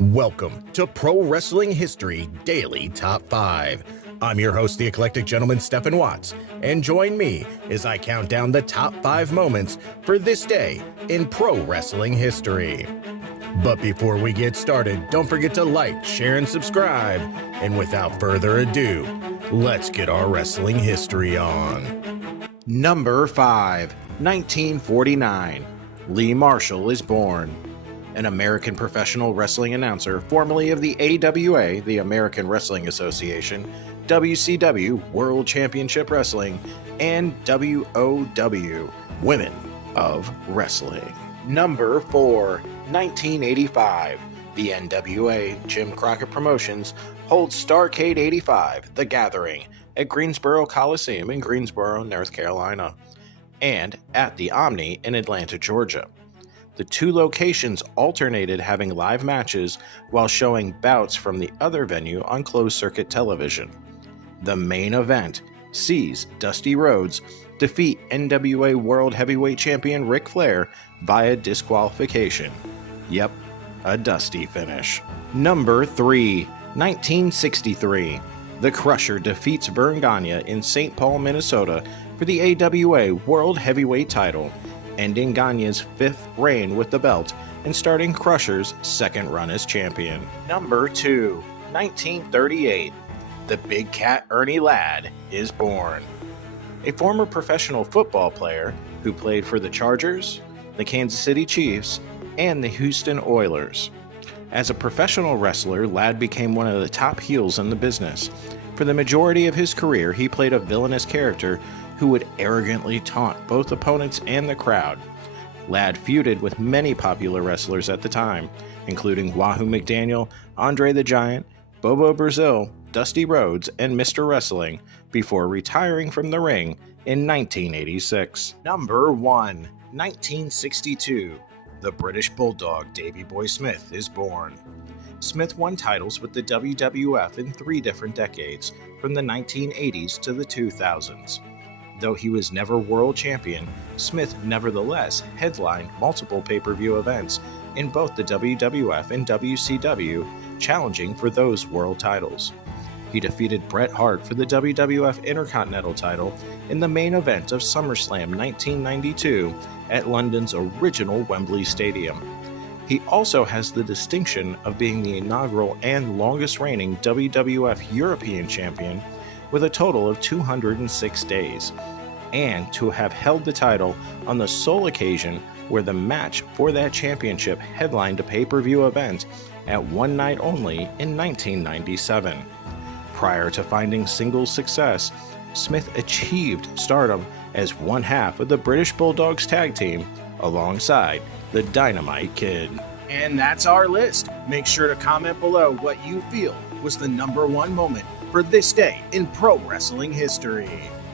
Welcome to Pro Wrestling History Daily Top 5. I'm your host, the eclectic gentleman, Stephen Watts, and join me as I count down the top 5 moments for this day in pro wrestling history. But before we get started, don't forget to like, share, and subscribe. And without further ado, let's get our wrestling history on. Number 5, 1949. Lee Marshall is born. An American professional wrestling announcer, formerly of the AWA, the American Wrestling Association, WCW, World Championship Wrestling, and WOW, Women of Wrestling. Number 4, 1985. The NWA, Jim Crockett Promotions, holds Starrcade 85, The Gathering, at Greensboro Coliseum in Greensboro, North Carolina, and at the Omni in Atlanta, Georgia. The two locations alternated having live matches while showing bouts from the other venue on closed-circuit television. The main event sees Dusty Rhodes defeat NWA World Heavyweight Champion Ric Flair via disqualification. Yep, a Dusty finish. Number 3, 1963. The Crusher defeats Verne Gagne in St. Paul, Minnesota for the AWA World Heavyweight title, ending Gagne's 5th reign with the belt and starting Crusher's 2nd run as champion. Number 2, 1938. The Big Cat Ernie Lad is born. A former professional football player who played for the Chargers, the Kansas City Chiefs, and the Houston Oilers. As a professional wrestler, Lad became one of the top heels in the business. For the majority of his career, he played a villainous character who would arrogantly taunt both opponents and the crowd. Lad feuded with many popular wrestlers at the time, including Wahoo McDaniel, Andre the Giant, Bobo Brazil, Dusty Rhodes, and Mr. Wrestling, before retiring from the ring in 1986. Number 1, 1962. The British Bulldog Davey Boy Smith is born. Smith won titles with the WWF in 3 different decades, from the 1980s to the 2000s. Though he was never world champion, Smith nevertheless headlined multiple pay-per-view events in both the WWF and WCW, challenging for those world titles. He defeated Bret Hart for the WWF Intercontinental title in the main event of SummerSlam 1992 at London's original Wembley Stadium. He also has the distinction of being the inaugural and longest reigning WWF European champion with a total of 206 days, and to have held the title on the sole occasion where the match for that championship headlined a pay-per-view event at one night only in 1997. Prior to finding singles success, Smith achieved stardom as one half of the British Bulldogs tag team alongside the Dynamite Kid. And that's our list. Make sure to comment below what you feel was the number 1 moment for this day in pro wrestling history.